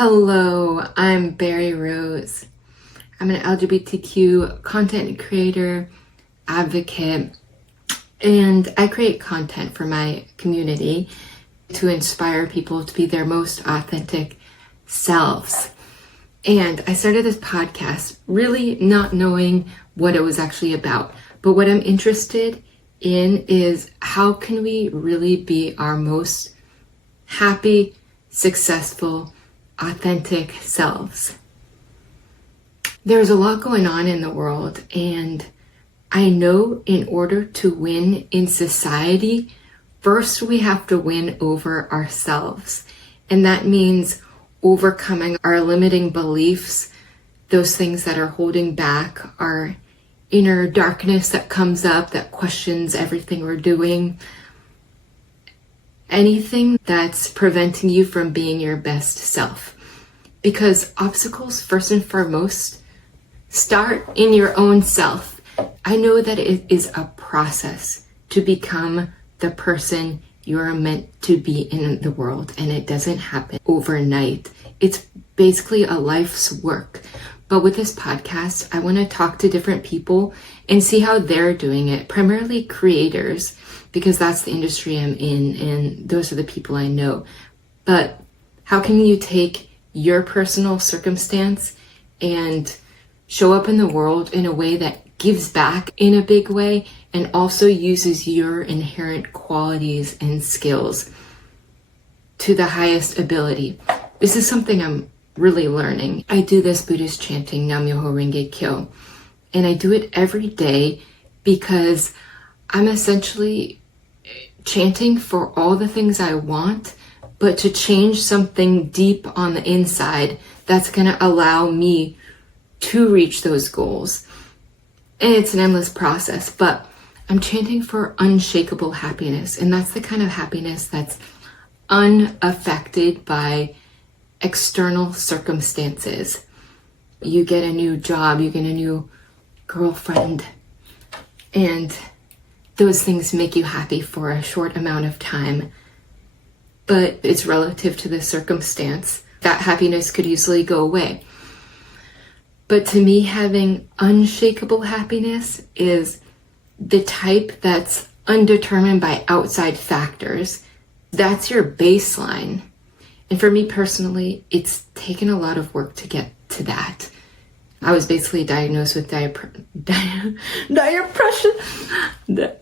Hello, I'm Barry Rose. I'm an LGBTQ content creator, advocate, and I create content for my community to inspire people to be their most authentic selves. And I started this podcast really not knowing what it was actually about. But what I'm interested in is how can we really be our most happy, successful, authentic selves. There's a lot going on in the world, and I know in order to win in society, first we have to win over ourselves. And that means overcoming our limiting beliefs, those things that are holding back our inner darkness that comes up, that questions everything we're doing. Anything that's preventing you from being your best self. Because obstacles, first and foremost, start in your own self. I know that it is a process to become the person you're meant to be in the world, and it doesn't happen overnight. It's basically a life's work. But with this podcast, I want to talk to different people and see how they're doing it, primarily creators, because that's the industry I'm in and those are the people I know. But how can you take your personal circumstance and show up in the world in a way that gives back in a big way and also uses your inherent qualities and skills to the highest ability? This is something I'm really learning. I do this Buddhist chanting, Nam-myoho Renge Kyo, and I do it every day because I'm essentially chanting for all the things I want, but to change something deep on the inside that's going to allow me to reach those goals. And it's an endless process, but I'm chanting for unshakable happiness. And that's the kind of happiness that's unaffected by external circumstances. You get a new job, you get a new girlfriend, and those things make you happy for a short amount of time. But it's relative to the circumstance. That happiness could easily go away. But to me, having unshakable happiness is the type that's undetermined by outside factors. That's your baseline. And for me personally, it's taken a lot of work to get to that. I was basically diagnosed with depression.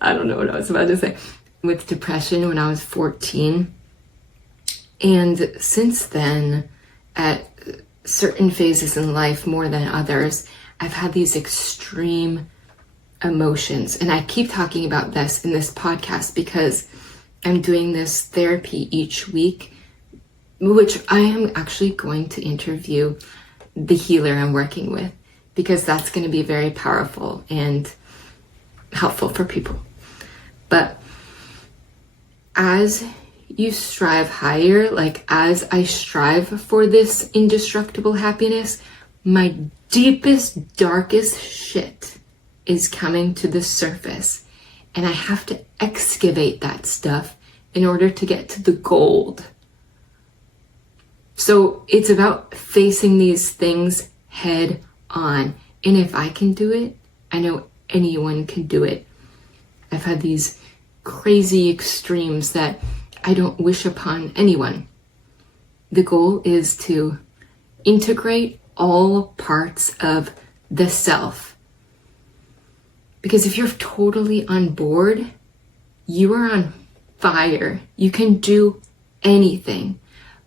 I don't know what I was about to say. With depression when I was 14. And since then, at certain phases in life more than others, I've had these extreme emotions. And I keep talking about this in this podcast because I'm doing this therapy each week, which I am actually going to interview the healer I'm working with, because that's going to be very powerful and helpful for people. But as you strive higher, like as I strive for this indestructible happiness, my deepest, darkest shit is coming to the surface. And I have to excavate that stuff in order to get to the gold. So it's about facing these things head on. And if I can do it, I know anyone can do it. I've had these crazy extremes that I don't wish upon anyone. The goal is to integrate all parts of the self. Because if you're totally on board, you are on fire. You can do anything.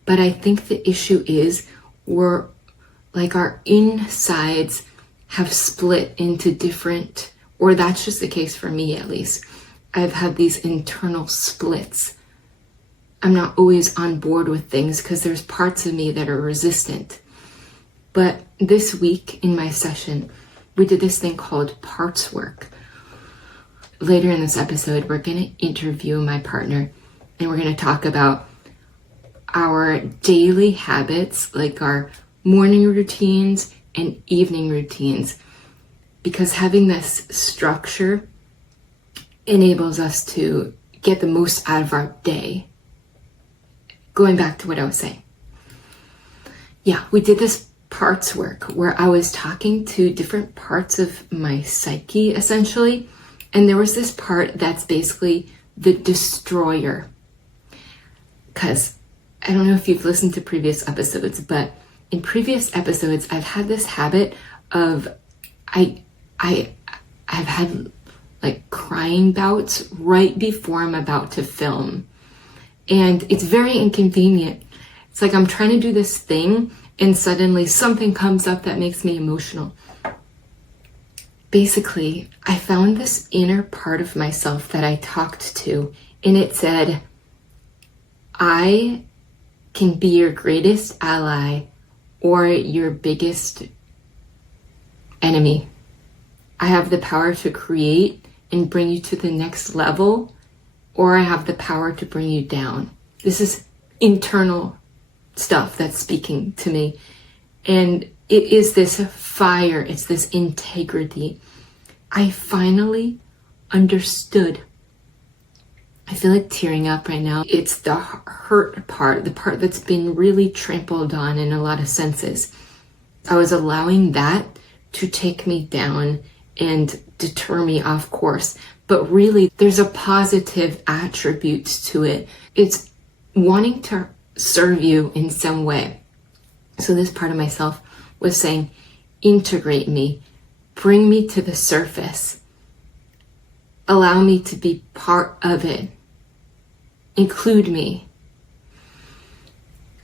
But I think the issue is our insides have split into different, or that's just the case for me at least. I've had these internal splits. I'm not always on board with things because there's parts of me that are resistant. But this week in my session, we did this thing called parts work. Later in this episode, we're going to interview my partner and we're going to talk about our daily habits, like our morning routines and evening routines, because having this structure enables us to get the most out of our day. Going back to what I was saying. yeah, we did this parts work where I was talking to different parts of my psyche, essentially. And there was this part that's basically the destroyer. Because I don't know if you've listened to previous episodes, but in previous episodes, I've had this habit of I've had like crying bouts right before I'm about to film. And it's very inconvenient. It's like I'm trying to do this thing and suddenly something comes up that makes me emotional. Basically, I found this inner part of myself that I talked to, and it said, I can be your greatest ally or your biggest enemy. I have the power to create and bring you to the next level, or I have the power to bring you down. This is internal stuff that's speaking to me. And it is this fire, it's this integrity. I finally understood. I feel like tearing up right now. It's the hurt part, the part that's been really trampled on in a lot of senses. I was allowing that to take me down and deter me off course. But really, there's a positive attribute to it. It's wanting to serve you in some way. So this part of myself was saying, integrate me, bring me to the surface, allow me to be part of it, include me.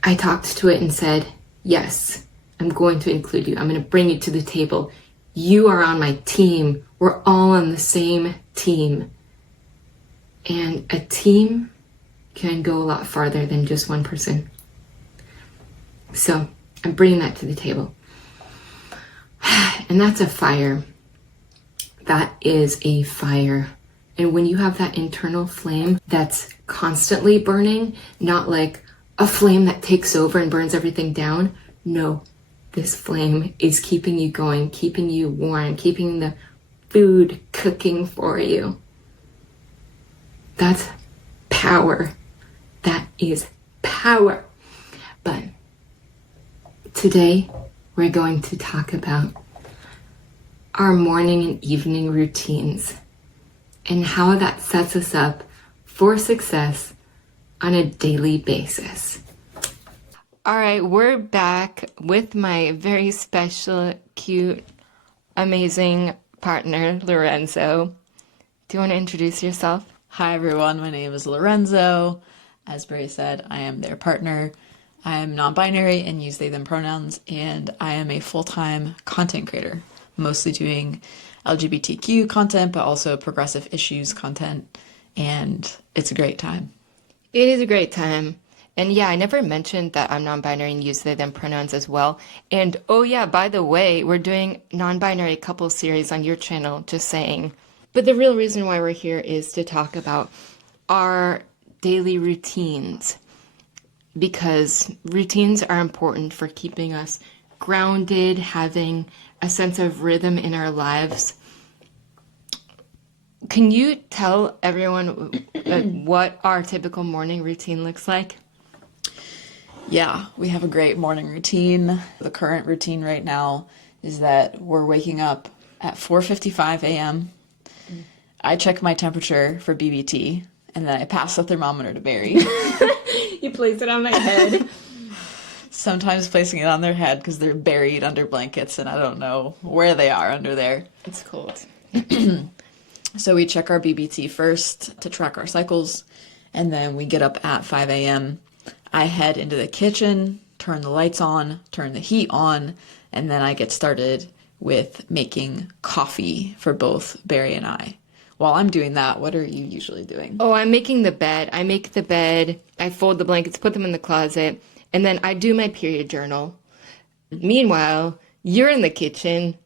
I talked to it and said, yes, I'm going to include you. I'm going to bring you to the table. You are on my team. We're all on the same team. And a team can go a lot farther than just one person. So I'm bringing that to the table. And that's a fire. That is a fire. And when you have that internal flame that's constantly burning, not like a flame that takes over and burns everything down. No, this flame is keeping you going, keeping you warm, keeping the food cooking for you. That's power. That is power. But today we're going to talk about our morning and evening routines and how that sets us up for success on a daily basis. All right, we're back with my very special, cute, amazing partner, Lorenzo. Do you want to introduce yourself? Hi everyone, my name is Lorenzo. As Bray said, I am their partner. I am non-binary and use they them pronouns, and I am a full-time content creator, mostly doing LGBTQ content, but also progressive issues content, and it's a great time. It is a great time. And yeah, I never mentioned that I'm non-binary and use they them pronouns as well. And oh yeah, by the way, we're doing non-binary couple series on your channel, just saying. But the real reason why we're here is to talk about our daily routines, because routines are important for keeping us grounded, having a sense of rhythm in our lives. Can you tell everyone what our typical morning routine looks like? Yeah, we have a great morning routine. The current routine right now is that we're waking up at 4:55 a.m. I check my temperature for BBT, and then I pass the thermometer to Barry. You place it on my head. Sometimes placing it on their head because they're buried under blankets and I don't know where they are under there. It's cold. So we check our BBT first to track our cycles, and then we get up at 5 a.m. I head into the kitchen, turn the lights on, turn the heat on, and then I get started with making coffee for both Barry and I. While I'm doing that, what are you usually doing? Oh, I'm making the bed. I make the bed, I fold the blankets, put them in the closet, and then I do my period journal. Meanwhile, you're in the kitchen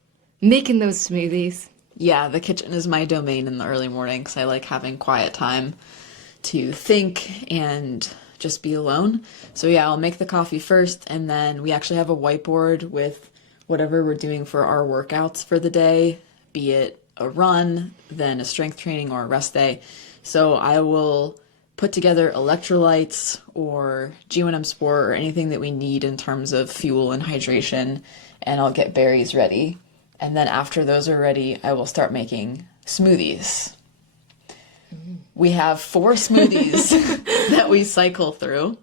making those smoothies. Yeah, the kitchen is my domain in the early morning because I like having quiet time to think and just be alone. So yeah, I'll make the coffee first, and then we actually have a whiteboard with whatever we're doing for our workouts for the day, be it a run, then a strength training, or a rest day. So I will put together electrolytes or G1M Sport or anything that we need in terms of fuel and hydration, and I'll get berries ready. And then after those are ready, I will start making smoothies. We have 4 smoothies that we cycle through.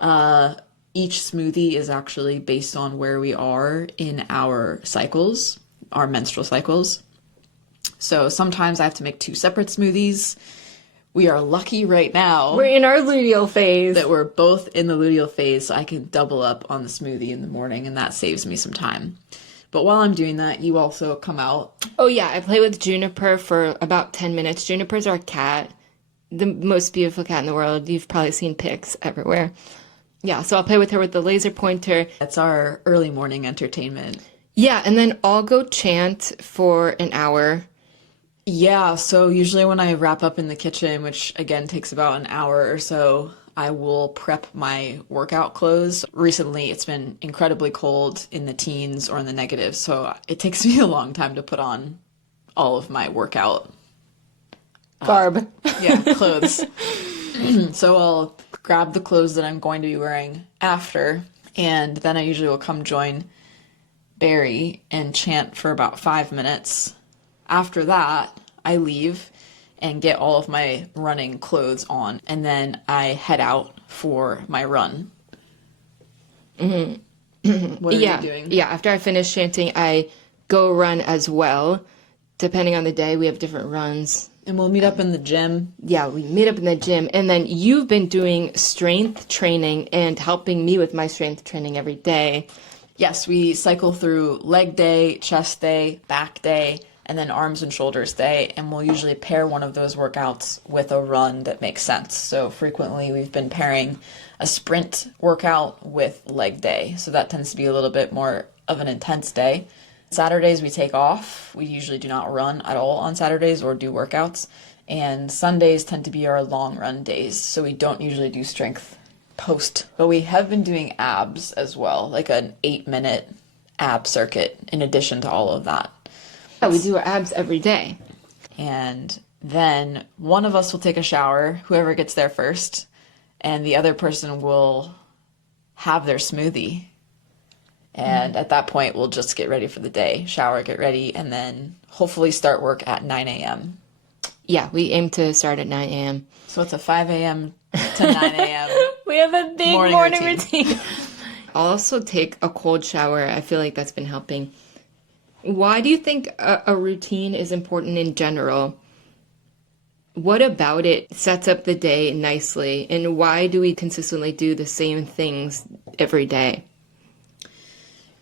Each smoothie is actually based on where we are in our cycles, our menstrual cycles. So sometimes I have to make 2 separate smoothies. We are lucky right now We're in our luteal phase. that we're both in the luteal phase, so I can double up on the smoothie in the morning, and that saves me some time. But while I'm doing that, you also come out. Oh yeah, I play with Juniper for about 10 minutes. Juniper's our cat, the most beautiful cat in the world. You've probably seen pics everywhere. Yeah, so I'll play with her with the laser pointer. That's our early morning entertainment. Yeah, and then I'll go chant for an hour. Yeah, so usually when I wrap up in the kitchen, which again takes about an hour or so, I will prep my workout clothes. Recently, it's been incredibly cold in the teens or in the negatives, so it takes me a long time to put on all of my workout Garb. clothes. So I'll grab the clothes that I'm going to be wearing after, and then I usually will come join Barry and chant for about 5 minutes. After that, I leave and get all of my running clothes on, and then I head out for my run. What are you doing? Yeah, after I finish chanting, I go run as well. Depending on the day, we have different runs. And we'll meet up in the gym. Yeah, we meet up in the gym. And then you've been doing strength training and helping me with my strength training every day. Yes, we cycle through leg day, chest day, back day, and then arms and shoulders day, and we'll usually pair one of those workouts with a run that makes sense. So frequently we've been pairing a sprint workout with leg day, so that tends to be a little bit more of an intense day. Saturdays we take off. We usually do not run at all on Saturdays or do workouts, and Sundays tend to be our long run days, so we don't usually do strength post. But we have been doing abs as well, like an 8-minute ab circuit in addition to all of that. Yeah, we do our abs every day. And then one of us will take a shower, whoever gets there first, and the other person will have their smoothie. And at that point, we'll just get ready for the day, shower, get ready, and then hopefully start work at 9 a.m. Yeah, we aim to start at 9 a.m. So it's a 5 a.m. to 9 a.m. We have a big Morning routine. I'll also take a cold shower. I feel like that's been helping. Why do you think a routine is important in general? What about it sets up the day nicely? And why do we consistently do the same things every day?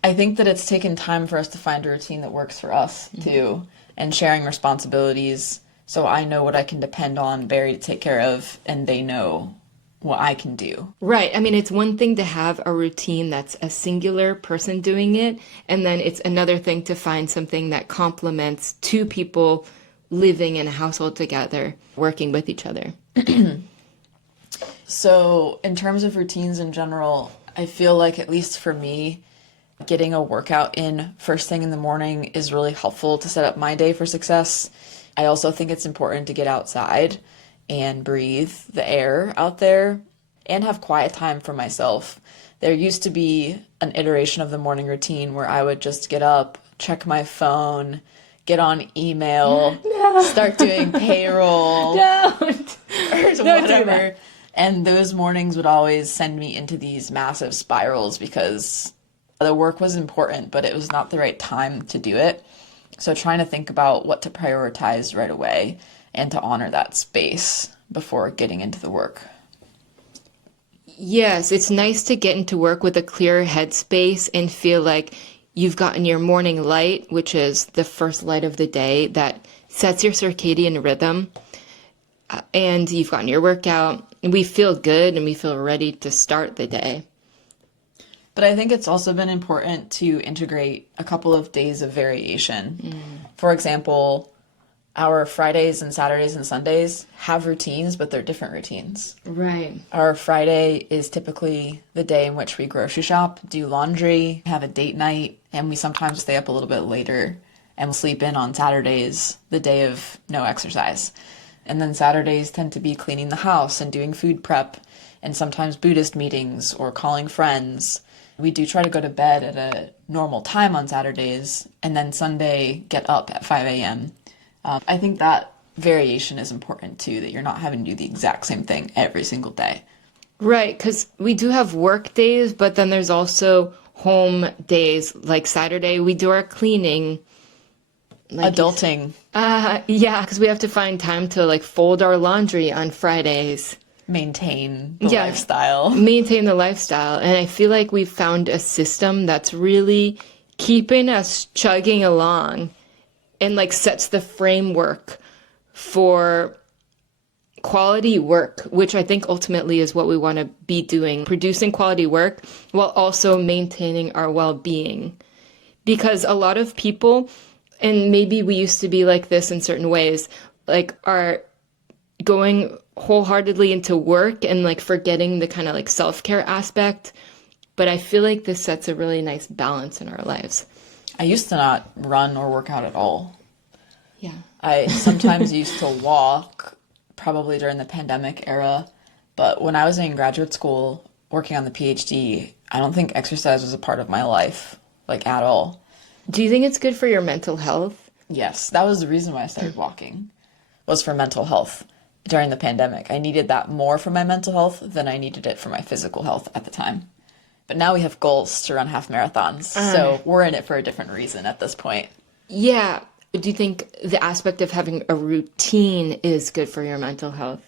I think that it's taken time for us to find a routine that works for us, too, and sharing responsibilities. So I know what I can depend on Barry to take care of, and they know what I can do. Right. I mean, it's one thing to have a routine that's a singular person doing it, and then it's another thing to find something that complements 2 people living in a household together, working with each other. So in terms of routines in general, I feel like, at least for me, getting a workout in first thing in the morning is really helpful to set up my day for success. I also think it's important to get outside and breathe the air out there and have quiet time for myself. There used to be an iteration of the morning routine where I would just get up, check my phone, get on email, start doing payroll, Don't or whatever. And those mornings would always send me into these massive spirals because the work was important, but it was not the right time to do it. So trying to think about what to prioritize right away and to honor that space before getting into the work. Yes, it's nice to get into work with a clear headspace and feel like you've gotten your morning light, which is the first light of the day that sets your circadian rhythm, and you've gotten your workout, and we feel good and we feel ready to start the day. But I think it's also been important to integrate a couple of days of variation. For example, our Fridays and Saturdays and Sundays have routines, but they're different routines. Right. Our Friday is typically the day in which we grocery shop, do laundry, have a date night, and we sometimes stay up a little bit later and we'll sleep in on Saturdays, the day of no exercise. And then Saturdays tend to be cleaning the house and doing food prep and sometimes Buddhist meetings or calling friends. We do try to go to bed at a normal time on Saturdays and then Sunday get up at 5 a.m. I think that variation is important too, that you're not having to do the exact same thing every single day. Right, because we do have work days, but then there's also home days. Like Saturday, we do our cleaning. Like Adulting. Yeah, because we have to find time to like fold our laundry on Fridays. Maintain the Yeah. lifestyle. Maintain the lifestyle. And I feel like we've found a system that's really keeping us chugging along and like sets the framework for quality work, which I think ultimately is what we want to be doing, producing quality work while also maintaining our well-being. Because a lot of people, and maybe we used to be like this in certain ways, like are going wholeheartedly into work and like forgetting the kind of like self-care aspect. But I feel like this sets a really nice balance in our lives. I used to not run or work out at all. Yeah. I sometimes used to walk, probably during the pandemic era. But when I was in graduate school working on the PhD, I don't think exercise was a part of my life, like at all. Do you think it's good for your mental health? Yes, that was the reason why I started walking, was for mental health during the pandemic. I needed that more for my mental health than I needed it for my physical health at the time. But now we have goals to run half marathons, so we're in it for a different reason at this point. Yeah. Do you think the aspect of having a routine is good for your mental health?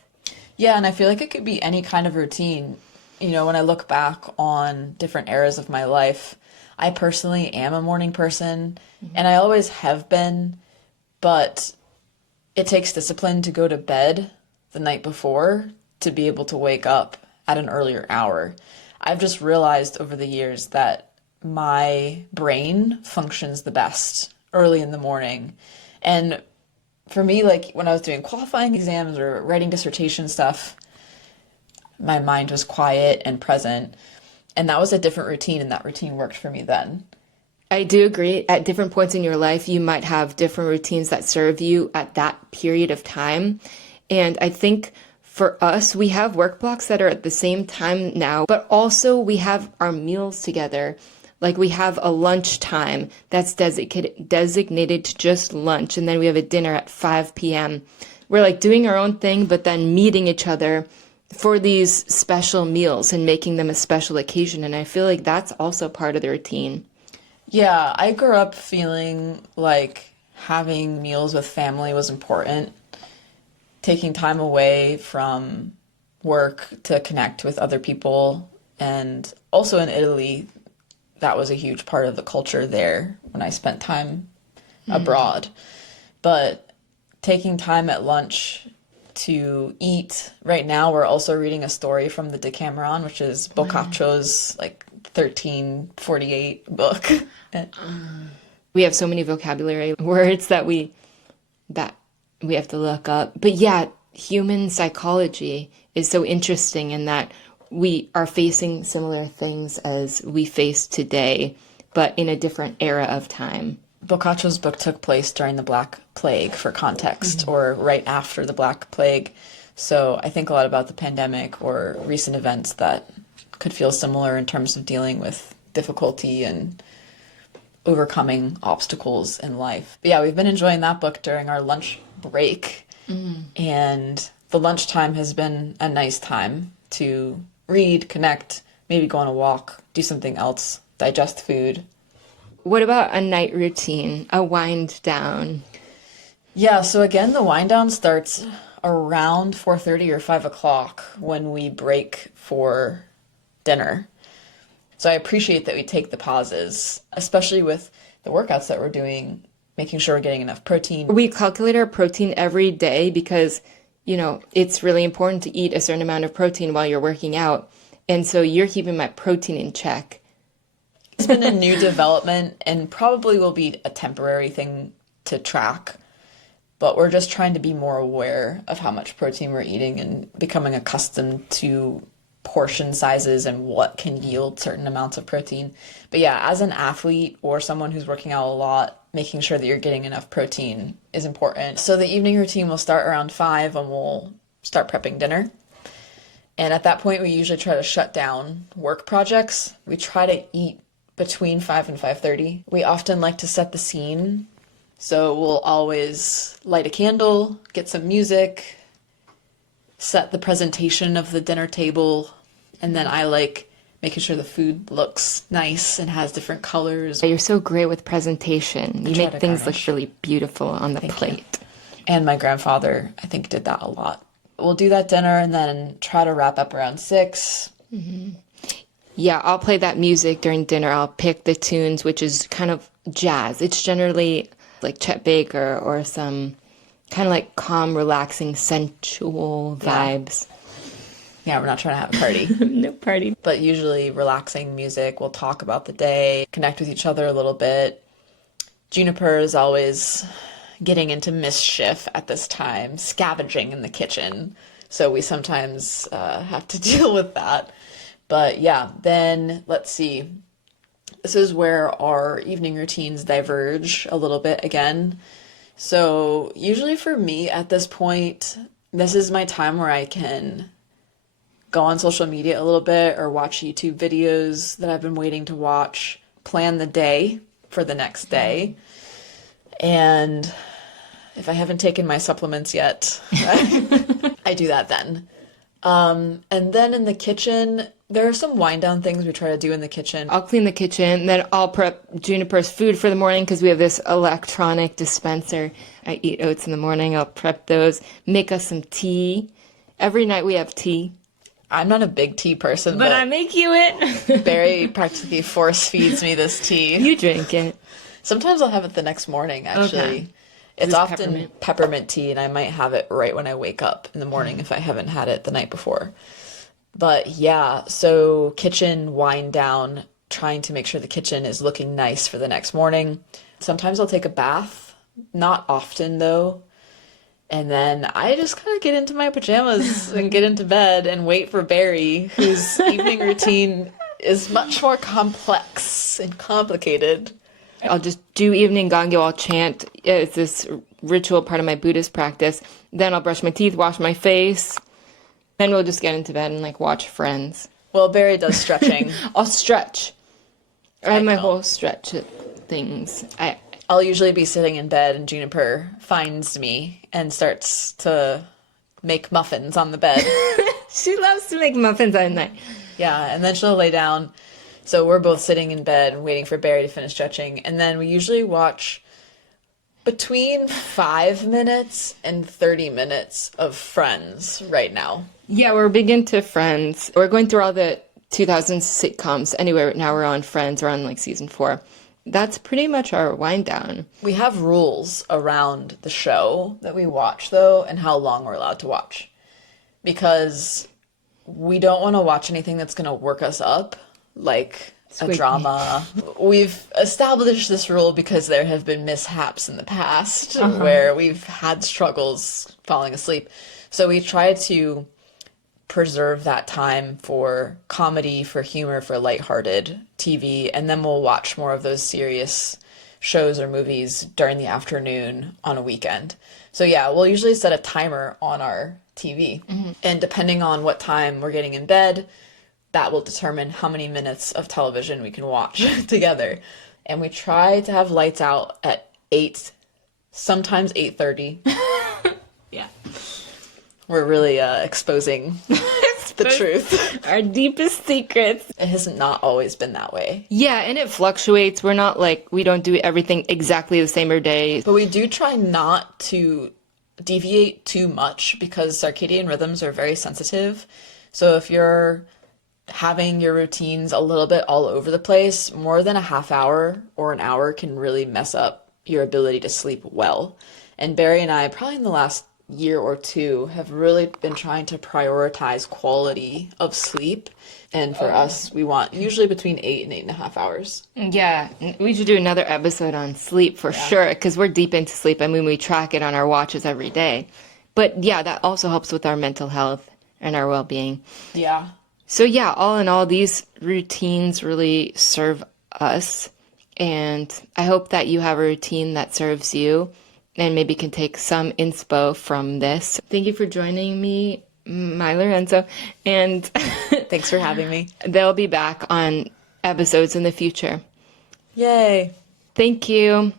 Yeah, and I feel like it could be any kind of routine. You know, when I look back on different eras of my life, I personally am a morning person, and I always have been, but it takes discipline to go to bed the night before to be able to wake up at an earlier hour. I've just realized over the years that my brain functions the best early in the morning. And for me, like when I was doing qualifying exams or writing dissertation stuff, my mind was quiet and present. And that was a different routine, and that routine worked for me then. I do agree. At different points in your life, you might have different routines that serve you at that period of time. And I think for us, we have work blocks that are at the same time now, but also we have our meals together. Like we have a lunch time that's designated to just lunch, and then we have a dinner at 5 p.m. We're like doing our own thing, but then meeting each other for these special meals and making them a special occasion. And I feel like that's also part of the routine. Yeah, I grew up feeling like having meals with family was important. Taking time away from work to connect with other people. And also in Italy, that was a huge part of the culture there when I spent time abroad. But taking time at lunch to eat, right now we're also reading a story from the Decameron, which is Boccaccio's like 1348 book. We have so many vocabulary words that we have to look up. But yeah, human psychology is so interesting in that we are facing similar things as we face today, but in a different era of time. Boccaccio's book took place during the Black Plague, for context, or right after the Black Plague. So I think a lot about the pandemic or recent events that could feel similar in terms of dealing with difficulty and overcoming obstacles in life. But yeah, we've been enjoying that book during our lunch break. And the lunchtime has been a nice time to read, connect, maybe go on a walk, do something else, digest food. What about a night routine, a wind down? Yeah, so again, the wind down starts around 4:30 or 5 o'clock when we break for dinner. So I appreciate that we take the pauses, especially with the workouts that we're doing, making sure we're getting enough protein. We calculate our protein every day because, you know, it's really important to eat a certain amount of protein while you're working out. And so you're keeping my protein in check. It's been a new development and probably will be a temporary thing to track, but we're just trying to be more aware of how much protein we're eating and becoming accustomed to portion sizes and what can yield certain amounts of protein. But yeah, as an athlete or someone who's working out a lot, making sure that you're getting enough protein is important. So the evening routine will start around 5 and we'll start prepping dinner. And at that point, we usually try to shut down work projects. We try to eat between 5 and 5:30. We often like to set the scene. So we'll always light a candle, get some music, set the presentation of the dinner table, and then I like making sure the food looks nice and has different colors. You're so great with presentation. You try make to things garnish. look really beautiful on the plate. And my grandfather, I think, did that a lot. We'll do that dinner and then try to wrap up around 6. Yeah, I'll play that music during dinner. I'll pick the tunes, which is kind of jazz. It's generally like Chet Baker or some kind of like calm, relaxing, sensual vibes. Yeah, we're not trying to have a party. No party. But usually relaxing music. We'll talk about the day, connect with each other a little bit. Juniper is always getting into mischief at this time, scavenging in the kitchen. So we sometimes have to deal with that. But yeah, then let's see. This is where our evening routines diverge a little bit again. So usually for me at this point, this is my time where I can go on social media a little bit or watch YouTube videos that I've been waiting to watch, plan the day for the next day. And if I haven't taken my supplements yet, I do that then. And then in the kitchen, there are some wind down things we try to do in the kitchen. I'll clean the kitchen, then I'll prep Juniper's food for the morning because we have this electronic dispenser. I eat oats in the morning. I'll prep those, make us some tea. Every night we have tea. I'm not a big tea person, But I make you it. Barry practically force feeds me this tea. You drink it. Sometimes I'll have it the next morning, actually. Okay. It's Is often peppermint tea, and I might have it right when I wake up in the morning if I haven't had it the night before. But yeah, so kitchen wind down, trying to make sure the kitchen is looking nice for the next morning. Sometimes I'll take a bath, not often though. And then I just kind of get into my pajamas and get into bed and wait for Barry, whose evening routine is much more complex and complicated. I'll just do evening gongyo. I'll chant. It's this ritual part of my Buddhist practice. Then I'll brush my teeth, wash my face. Then we'll just get into bed and like watch Friends. Well, Barry does stretching. I'll stretch. I have my whole stretch things. I'll usually be sitting in bed and Juniper finds me and starts to make muffins on the bed. She loves to make muffins at night. Yeah, and then she'll lay down. So we're both sitting in bed waiting for Barry to finish stretching. And then we usually watch between 5 minutes and 30 minutes of Friends right now. Yeah, we're big into Friends. We're going through all the 2000s sitcoms. Anyway, now we're on Friends. We're on like season 4. That's pretty much our wind down. We have rules around the show that we watch, though, and how long we're allowed to watch. Because we don't want to watch anything that's going to work us up, like a drama. We've established this rule because there have been mishaps in the past where we've had struggles falling asleep. So we try to preserve that time for comedy, for humor, for lighthearted TV, and then we'll watch more of those serious shows or movies during the afternoon on a weekend. So yeah, we'll usually set a timer on our TV, and depending on what time we're getting in bed, that will determine how many minutes of television we can watch together. And we try to have lights out at 8, sometimes 8:30. Yeah. We're really exposing the truth. Our deepest secrets. It has not always been that way. Yeah, and it fluctuates. We're not like, we don't do everything exactly the same every day. But we do try not to deviate too much because circadian rhythms are very sensitive. So if you're having your routines a little bit all over the place, more than a half hour or an hour can really mess up your ability to sleep well. And Barry and I, probably in the last year or two, have really been trying to prioritize quality of sleep. And for us, we want usually between 8 and 8.5 hours. Yeah, we should do another episode on sleep for sure, because we're deep into sleep. I mean, we track it on our watches every day. But yeah, that also helps with our mental health and our well-being. Yeah. So yeah, all in all, these routines really serve us. And I hope that you have a routine that serves you and maybe can take some inspo from this. Thank you for joining me, my Lorenzo. And Thanks for having me. they'll be back on episodes in the future. Yay. Thank you.